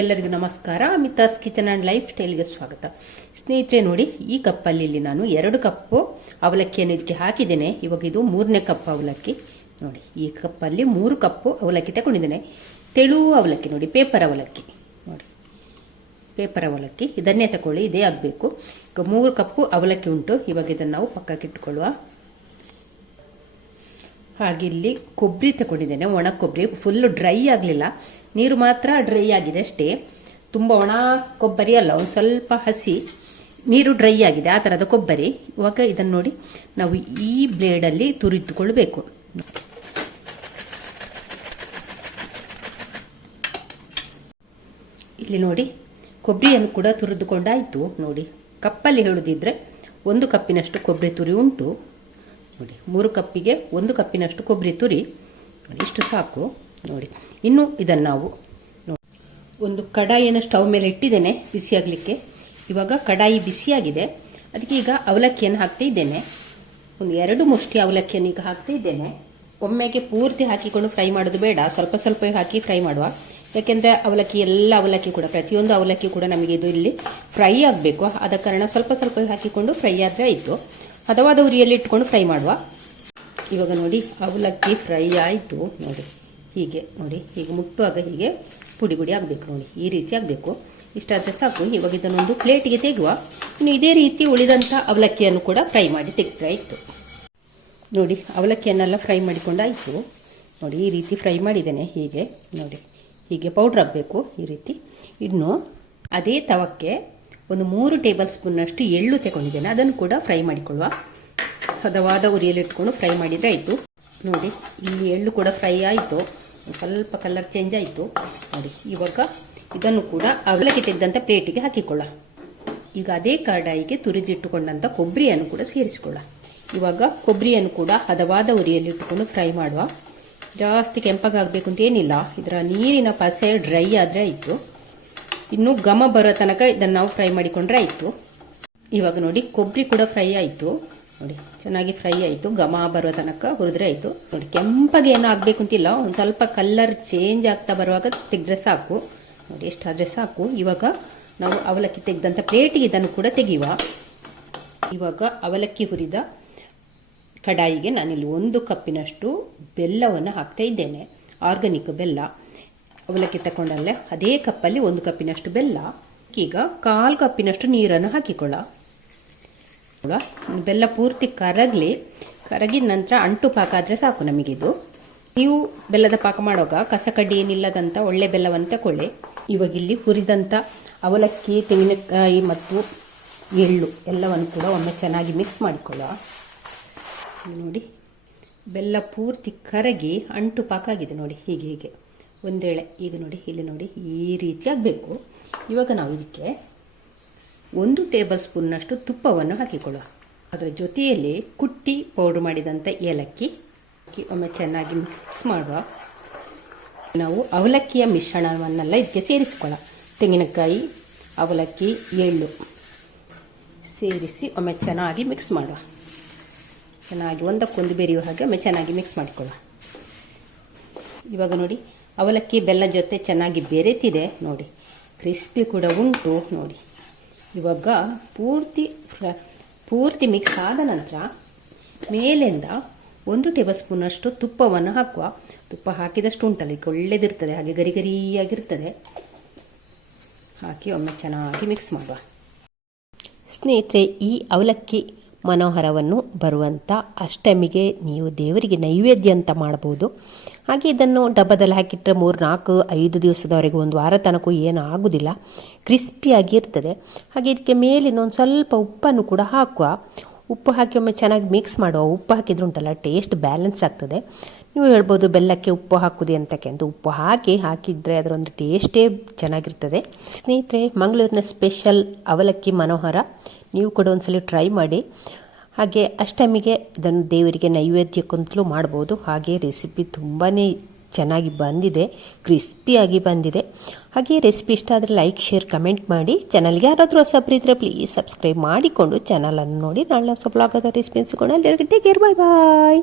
ಎಲ್ಲರಿಗೂ ನಮಸ್ಕಾರ. ಮಿತಾಸ್ kitchen and life ಸ್ಟೈಲ್ಗೆ ಸ್ವಾಗತ. ಸ್ನೇಹಿತರೆ ನೋಡಿ, ಈ ಕಪ್ಪಲ್ಲಿ ಇಲ್ಲಿ ನಾನು 2 ಕಪ್ಪು ಅವಲಕ್ಕಿಯನ್ನು ಇದಕ್ಕೆ ಹಾಕಿದ್ದೇನೆ. ಇವಾಗ ಇದು 3ನೇ ಕಪ್ ಅವಲಕ್ಕಿ. ನೋಡಿ, ಈ ಕಪ್ಪಲ್ಲಿ 3 ಕಪ್ಪು ಅವಲಕ್ಕಿ ತಗೊಂಡಿದ್ದೇನೆ. ತೆಳು ಅವಲಕ್ಕಿ ನೋಡಿ, ಪೇಪರ್ ಅವಲಕ್ಕಿ ನೋಡಿ, ಪೇಪರ್ ಅವಲಕ್ಕಿ ಇದನ್ನೇ ತಗೊಳ್ಳಿ, ಇದೇ ಆಗಬೇಕು. ಈಗ 3 ಕಪ್ಪು ಅವಲಕ್ಕಿ ಉಂಟು. ಇವಾಗ ಇದನ್ನು ನಾವು ಪಕ್ಕಕ್ಕೆ ಇಟ್ಕೊಳ್ಳುವ. ಹಾಗೆ ಇಲ್ಲಿ ಕೊಬ್ಬರಿ ತಗೊಂಡಿದ್ದೇನೆ, ಒಣ ಕೊಬ್ಬರಿ. ಫುಲ್ಲು ಡ್ರೈ ಆಗಲಿಲ್ಲ, ನೀರು ಮಾತ್ರ ಡ್ರೈ ಆಗಿದೆ ಅಷ್ಟೇ. ತುಂಬ ಒಣ ಕೊಬ್ಬರಿ ಅಲ್ಲ, ಒಂದು ಸ್ವಲ್ಪ ಹಸಿ, ನೀರು ಡ್ರೈ ಆಗಿದೆ ಆ ಥರದ ಕೊಬ್ಬರಿ. ಇವಾಗ ಇದನ್ನು ನೋಡಿ, ನಾವು ಈ ಬ್ಲೇಡಲ್ಲಿ ತುರಿದುಕೊಳ್ಬೇಕು. ಇಲ್ಲಿ ನೋಡಿ, ಕೊಬ್ಬರಿಯನ್ನು ಕೂಡ ತುರಿದುಕೊಂಡಾಯಿತು. ನೋಡಿ, ಕಪ್ಪಲ್ಲಿ ಹೇಳುದಿದ್ರೆ 1 ಕಪ್ಪಿನಷ್ಟು ಕೊಬ್ಬರಿ ತುರಿ ಉಂಟು. ನೋಡಿ, 3 ಕಪ್ಪಿಗೆ 1 ಕಪ್ಪಿನಷ್ಟು ಕೊಬ್ಬರಿ ತುರಿ. ನೋಡಿ, ಇಷ್ಟು ಸಾಕು. ನೋಡಿ, ಇನ್ನು ಇದನ್ನು ನಾವು ಒಂದು ಕಡಾಯಿಯನ್ನು ಸ್ಟವ್ ಮೇಲೆ ಇಟ್ಟಿದ್ದೇನೆ ಬಿಸಿಯಾಗಲಿಕ್ಕೆ. ಇವಾಗ ಕಡಾಯಿ ಬಿಸಿಯಾಗಿದೆ, ಅದಕ್ಕೆ ಈಗ ಅವಲಕ್ಕಿಯನ್ನು ಹಾಕ್ತಾ ಇದ್ದೇನೆ. ಒಂದು 2 ಮುಷ್ಟಿ ಅವಲಕ್ಕಿಯನ್ನು ಈಗ ಹಾಕ್ತಾ ಇದ್ದೇನೆ. ಒಮ್ಮೆಗೆ ಪೂರ್ತಿ ಹಾಕಿಕೊಂಡು ಫ್ರೈ ಮಾಡೋದು ಬೇಡ, ಸ್ವಲ್ಪ ಸ್ವಲ್ಪ ಹಾಕಿ ಫ್ರೈ ಮಾಡುವ. ಯಾಕೆಂದರೆ ಅವಲಕ್ಕಿ, ಎಲ್ಲ ಅವಲಕ್ಕಿ ಕೂಡ, ಪ್ರತಿಯೊಂದು ಅವಲಕ್ಕಿ ಕೂಡ ನಮಗೆ ಇದು ಇಲ್ಲಿ ಫ್ರೈ ಆಗಬೇಕು. ಆದ ಕಾರಣ ಸ್ವಲ್ಪ ಸ್ವಲ್ಪ ಹಾಕಿಕೊಂಡು ಫ್ರೈ ಆದರೆ ಆಯಿತು. ಹದವಾದ ಉರಿಯಲ್ಲಿ ಇಟ್ಕೊಂಡು ಫ್ರೈ ಮಾಡುವ. ಇವಾಗ ನೋಡಿ, ಅವಲಕ್ಕಿ ಫ್ರೈ ಆಯಿತು. ನೋಡಿ, ಹೀಗೆ ನೋಡಿ, ಹೀಗೆ ಮುಟ್ಟುವಾಗ ಹೀಗೆ ಪುಡಿ ಪುಡಿ ಆಗಬೇಕು. ನೋಡಿ, ಈ ರೀತಿ ಆಗಬೇಕು. ಇಷ್ಟಾದರೆ ಸಾಕು. ಇವಾಗ ಇದನ್ನೊಂದು ಪ್ಲೇಟಿಗೆ ತೆಗುವ. ಇನ್ನು ಇದೇ ರೀತಿ ಉಳಿದಂಥ ಅವಲಕ್ಕಿಯನ್ನು ಕೂಡ ಫ್ರೈ ಮಾಡಿ ತೆಗೆದ್ರೆ ಆಯಿತು. ನೋಡಿ, ಅವಲಕ್ಕಿಯನ್ನೆಲ್ಲ ಫ್ರೈ ಮಾಡಿಕೊಂಡಾಯಿತು. ನೋಡಿ, ಈ ರೀತಿ ಫ್ರೈ ಮಾಡಿದ್ದೇನೆ. ಹೀಗೆ ನೋಡಿ, ಹೀಗೆ ಪೌಡ್ರ್ ಆಗಬೇಕು ಈ ರೀತಿ. ಇನ್ನು ಅದೇ ತವಕ್ಕೆ ಒಂದು 3 ಟೇಬಲ್ ಸ್ಪೂನ್ನಷ್ಟು ಎಳ್ಳು ತಗೊಂಡಿದ್ದೇನೆ, ಅದನ್ನು ಕೂಡ ಫ್ರೈ ಮಾಡಿಕೊಳ್ಳುವ. ಹದವಾದ ಉರಿಯಲ್ಲಿ ಇಟ್ಕೊಂಡು ಫ್ರೈ ಮಾಡಿದರೆ ಆಯಿತು. ನೋಡಿ, ಇಲ್ಲಿ ಎಳ್ಳು ಕೂಡ ಫ್ರೈ ಆಯಿತು, ಸ್ವಲ್ಪ ಕಲರ್ ಚೇಂಜ್ ಆಯಿತು. ನೋಡಿ, ಇವಾಗ ಇದನ್ನು ಕೂಡ ಅವಲಕ್ಕಿ ತೆಗೆದಂಥ ಪ್ಲೇಟಿಗೆ ಹಾಕಿಕೊಳ್ಳ. ಈಗ ಅದೇ ಕಡಾಯಿಗೆ ತುರಿದಿಟ್ಟುಕೊಂಡಂಥ ಕೊಬ್ಬರಿಯನ್ನು ಕೂಡ ಸೇರಿಸಿಕೊಳ್ಳ. ಇವಾಗ ಕೊಬ್ಬರಿಯನ್ನು ಕೂಡ ಹದವಾದ ಉರಿಯಲ್ಲಿ ಇಟ್ಟುಕೊಂಡು ಫ್ರೈ ಮಾಡುವ. ಜಾಸ್ತಿ ಕೆಂಪಗಾಗಬೇಕು ಅಂತ ಏನಿಲ್ಲ, ಇದರ ನೀರಿನ ಪಸೆ ಡ್ರೈ ಆದರೆ ಆಯಿತು. ಇನ್ನು ಘಮ ಬರೋ ತನಕ ಇದನ್ನು ನಾವು ಫ್ರೈ ಮಾಡಿಕೊಂಡ್ರೆ ಆಯಿತು. ಇವಾಗ ನೋಡಿ, ಕೊಬ್ಬರಿ ಕೂಡ ಫ್ರೈ ಆಯಿತು. ನೋಡಿ, ಚೆನ್ನಾಗಿ ಫ್ರೈ ಆಯಿತು. ಘಮ ಬರೋ ತನಕ ಹುರಿದ್ರೆ ಆಯಿತು. ನೋಡಿ, ಕೆಂಪಗೆ ಏನೂ ಆಗಬೇಕು ಅಂತಿಲ್ಲ, ಒಂದು ಸ್ವಲ್ಪ ಕಲರ್ ಚೇಂಜ್ ಆಗ್ತಾ ಬರುವಾಗ ತೆಗೆದ್ರೆ ಸಾಕು. ನೋಡಿ, ಎಷ್ಟಾದರೆ ಸಾಕು. ಇವಾಗ ನಾವು ಅವಲಕ್ಕಿ ತೆಗೆದಂಥ ಪ್ಲೇಟಿಗೆ ಇದನ್ನು ಕೂಡ ತೆಗೆಯುವ. ಇವಾಗ ಅವಲಕ್ಕಿ ಹುರಿದ ಕಡಾಯಿಗೆ ನಾನಿಲ್ಲಿ 1 ಕಪ್ಪಿನಷ್ಟು ಬೆಲ್ಲವನ್ನು ಹಾಕ್ತಾ ಇದ್ದೇನೆ, ಆರ್ಗಾನಿಕ್ ಬೆಲ್ಲ. ಅವಲಕ್ಕಿ ತಗೊಂಡಲ್ಲೇ ಅದೇ ಕಪ್ಪಲ್ಲಿ 1 ಕಪ್ಪಿನಷ್ಟು ಬೆಲ್ಲ. ಈಗ 1/4 ಕಪ್ಪಿನಷ್ಟು ನೀರನ್ನು ಹಾಕಿಕೊಳ್ಳ. ಬೆಲ್ಲ ಪೂರ್ತಿ ಕರಗಿದ ನಂತರ ಅಂಟು ಪಾಕ ಆದರೆ ಸಾಕು ನಮಗಿದು. ನೀವು ಬೆಲ್ಲದ ಪಾಕ ಮಾಡುವಾಗ ಕಸ ಕಡ್ಡಿ ಏನಿಲ್ಲದಂಥ ಒಳ್ಳೆ ಬೆಲ್ಲವನ್ನು ತಗೊಳ್ಳಿ. ಇವಾಗ ಇಲ್ಲಿ ಹುರಿದಂಥ ಅವಲಕ್ಕಿ, ತೆಂಗಿನಕಾಯಿ ಮತ್ತು ಎಳ್ಳು ಎಲ್ಲವನ್ನು ಕೂಡ ಒಮ್ಮೆ ಚೆನ್ನಾಗಿ ಮಿಕ್ಸ್ ಮಾಡಿಕೊಳ್ಳ. ನೋಡಿ, ಬೆಲ್ಲ ಪೂರ್ತಿ ಕರಗಿ ಅಂಟು ಪಾಕ ಆಗಿದೆ. ನೋಡಿ, ಹೀಗೆ ಹೀಗೆ ಒಂದೇಳೆ. ಈಗ ನೋಡಿ, ಇಲ್ಲಿ ನೋಡಿ, ಈ ರೀತಿ ಆಗಬೇಕು. ಇವಾಗ ನಾವು ಇದಕ್ಕೆ 1 ಟೇಬಲ್ ಸ್ಪೂನ್ನಷ್ಟು ತುಪ್ಪವನ್ನು ಹಾಕಿಕೊಳ್ಳುವ. ಅದರ ಜೊತೆಯಲ್ಲಿ ಕುಟ್ಟಿ ಪೌಡ್ರ್ ಮಾಡಿದಂಥ ಏಲಕ್ಕಿ ಒಮ್ಮೆ ಚೆನ್ನಾಗಿ ಮಿಕ್ಸ್ ಮಾಡುವ. ನಾವು ಅವಲಕ್ಕಿಯ ಮಿಶ್ರಣವನ್ನೆಲ್ಲ ಇದಕ್ಕೆ ಸೇರಿಸಿಕೊಳ್ಳ. ತೆಂಗಿನಕಾಯಿ, ಅವಲಕ್ಕಿ, ಎಳ್ಳು ಸೇರಿಸಿ ಒಮ್ಮೆ ಚೆನ್ನಾಗಿ ಮಿಕ್ಸ್ ಮಾಡುವ. ಚೆನ್ನಾಗಿ ಒಂದಕ್ಕೊಂದು ಬೆರೆಯುವ ಹಾಗೆ ಒಮ್ಮೆ ಚೆನ್ನಾಗಿ ಮಿಕ್ಸ್ ಮಾಡಿಕೊಳ್ಳುವ. ಇವಾಗ ನೋಡಿ, ಅವಲಕ್ಕಿ ಬೆಲ್ಲ ಜೊತೆ ಚೆನ್ನಾಗಿ ಬೆರೆತಿದೆ. ನೋಡಿ, ಕ್ರಿಸ್ಪಿ ಕೂಡ ಉಂಟು. ನೋಡಿ, ಇವಾಗ ಪೂರ್ತಿ ಮಿಕ್ಸ್ ಆದ ನಂತರ ಮೇಲಿಂದ 1 ಟೇಬಲ್ ಸ್ಪೂನಷ್ಟು ತುಪ್ಪವನ್ನು ಹಾಕುವ. ತುಪ್ಪ ಹಾಕಿದಷ್ಟು ಉಂಟಲ್ಲ, ಈಗ ಒಳ್ಳೆದಿರ್ತದೆ, ಹಾಗೆ ಗರಿ ಗರಿಯಾಗಿರ್ತದೆ. ಹಾಕಿ ಒಮ್ಮೆ ಚೆನ್ನಾಗಿ ಮಿಕ್ಸ್ ಮಾಡುವ. ಸ್ನೇಹಿತರೆ, ಈ ಅವಲಕ್ಕಿ ಮನೋಹರವನ್ನು ಬರುವಂಥ ಅಷ್ಟಮಿಗೆ ನೀವು ದೇವರಿಗೆ ನೈವೇದ್ಯ ಅಂತ ಮಾಡ್ಬೋದು. ಹಾಗೆ ಇದನ್ನು ಡಬ್ಬದಲ್ಲಿ ಹಾಕಿಟ್ಟರೆ 3, 4, 5 ದಿವಸದವರೆಗೆ, 1 ವಾರ ತನಕ ಏನೂ ಆಗೋದಿಲ್ಲ, ಕ್ರಿಸ್ಪಿಯಾಗಿ ಇರ್ತದೆ. ಹಾಗೆ ಇದಕ್ಕೆ ಮೇಲಿನ ಒಂದು ಸ್ವಲ್ಪ ಉಪ್ಪನ್ನು ಕೂಡ ಹಾಕುವ. ಉಪ್ಪು ಹಾಕಿ ಒಮ್ಮೆ ಚೆನ್ನಾಗಿ ಮಿಕ್ಸ್ ಮಾಡುವ. ಉಪ್ಪು ಹಾಕಿದ್ರೆ ಉಂಟಲ್ಲ, ಟೇಸ್ಟ್ ಬ್ಯಾಲೆನ್ಸ್ ಆಗ್ತದೆ. ನೀವು ಹೇಳ್ಬೋದು ಬೆಲ್ಲಕ್ಕೆ ಉಪ್ಪು ಹಾಕುವುದೇ ಅಂತಕ್ಕೆ ಅಂತ. ಉಪ್ಪು ಹಾಕಿದರೆ ಅದರೊಂದು ಟೇಸ್ಟೇ ಚೆನ್ನಾಗಿರ್ತದೆ. ಸ್ನೇಹಿತರೆ, ಮಂಗಳೂರಿನ ಸ್ಪೆಷಲ್ ಅವಲಕ್ಕಿ ಮನೋಹರ ನೀವು ಕೂಡ ಒಂದ್ಸಲ ಟ್ರೈ ಮಾಡಿ. ಹಾಗೆ ಅಷ್ಟಮಿಗೆ ಇದನ್ನು ದೇವರಿಗೆ ನೈವೇದ್ಯಕ್ಕಂತಲೂ ಮಾಡ್ಬೋದು. ಹಾಗೆ ರೆಸಿಪಿ ತುಂಬಾ ಚೆನ್ನಾಗಿ ಬಂದಿದೆ, ಕ್ರಿಸ್ಪಿಯಾಗಿ ಬಂದಿದೆ. ಹಾಗೆ ರೆಸಿಪಿ ಇಷ್ಟ ಆದರೆ ಲೈಕ್, ಶೇರ್, ಕಮೆಂಟ್ ಮಾಡಿ. ಚಾನಲ್ಗೆ ಯಾರಾದರೂ ಹೊಸಬ್ರು ಇದ್ದರೆ ಪ್ಲೀಸ್ ಸಬ್ಸ್ಕ್ರೈಬ್ ಮಾಡಿಕೊಂಡು ಚಾನಲನ್ನು ನೋಡಿ. ನಾಳೆ ಹೊಸ ಬ್ಲಾಗ್ ಆದ ರೆಸಿಪಿ ಸಿಗೋಣ. ಎಲ್ಲರಿಗೂ ಟೇಕ್ ಕೇರ್, ಬಾಯ್ ಬಾಯ್.